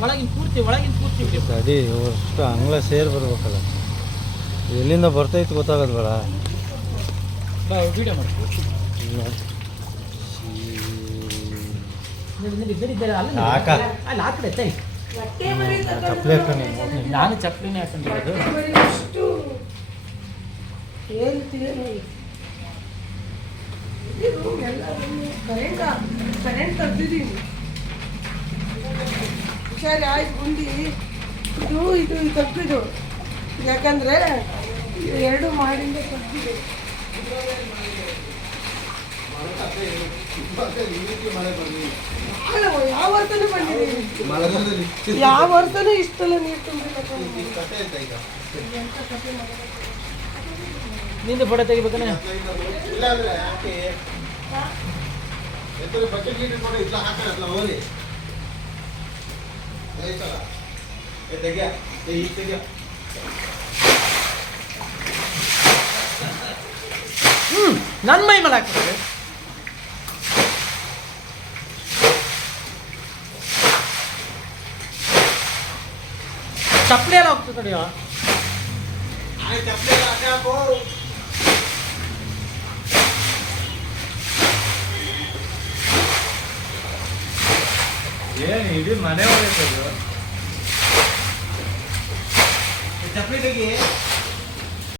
ಒಳಗಿನ ಪೂರ್ತಿ ಒಳಗಿನ ಪೂರ್ತಿ ಬಿಡಿ ತಡಿ ಅಷ್ಟು ಅಂಗ್ಲ ಸೇರಿ ಬರ್ಬೇಕಲ್ಲ. ಎಲ್ಲಿಂದ ಬರ್ತೈತೆ ಗೊತ್ತಾಗೋದು ಬೇಡ. ವಿಡಿಯೋ ಮಾಡ್ತೀವಿ ಚಪ್ಪಲಿ ಹಾಕೊಂಡು ನಾನು ಚಪ್ಪಲಿನೇ ಹಾಕೊಂಡಿರೋದು ಕರೆಂಟ್ ಕರೆಂಟ್ ತೆಗ್ದಿದ್ದೀನಿ ಹುಷಾರಿ ಆಯ್ತು ಗುಂಡಿ. ಇದು ಇದು ತಪ್ಪಿದು ಯಾಕಂದ್ರೆ ಇದು ಎರಡು ಮಾಡಿಂದ ತಪ್ಪಿದೆ ಯಾವ ವರ್ತನೂ ಬಂದಿದೆ. ಯಾವ ವರ್ತನೂ ಇಷ್ಟೆಲ್ಲ ನೀರು ತುಂಬಿಲ್ಲ ನಿಂದು ಫೋಟೋ ತೆಗಿಬೇಕನೆ? ಹ್ಮ್ ನನ್ನ ಮೈ ಮೇಲೆ ಹಾಕ್ತಾರೆ ಚಪ್ಪಲಿ ಎಲ್ಲ ಹೋಗ್ತದೆ ತಡಿಯೋ ಏನು ಇಡೀ ಮನೆ ಒಳಗೆ ಚಪ್ಪಲಿ ತೆಗಿ.